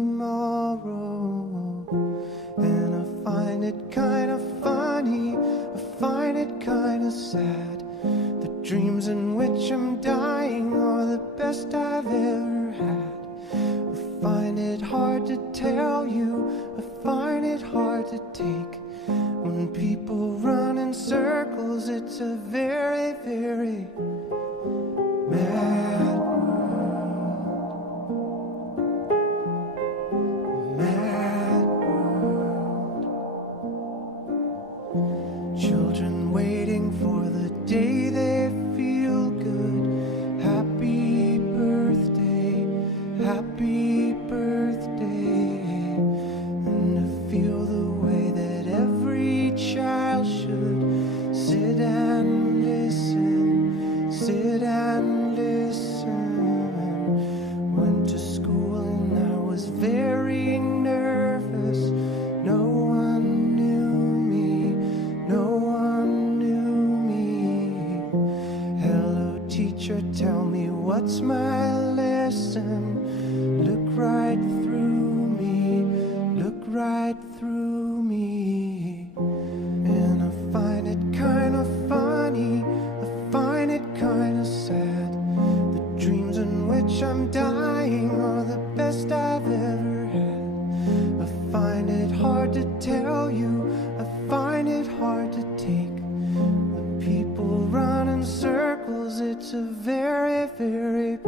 tomorrow. And I find it kind of funny, I find it kind of sad. The dreams in which I'm dying are the best I've ever had. I find it hard to tell you, I find it hard to take. When people run in circles, it's a very, very mad world. Mad world. Children waiting for the day they feel good. Happy birthday, happy birthday. And to feel the way that every child should sit and listen, sit and listen. Went to school and I was very nervous. No one knew me, no one knew me. Hello teacher, tell me what's my lesson. Look right through me, look right through me. And I find it kind of funny, I find it kind of sad. The dreams in which I'm dying are the best I've ever had. I find it hard to tell you, I find it hard to take. The people run in circles, it's a very, very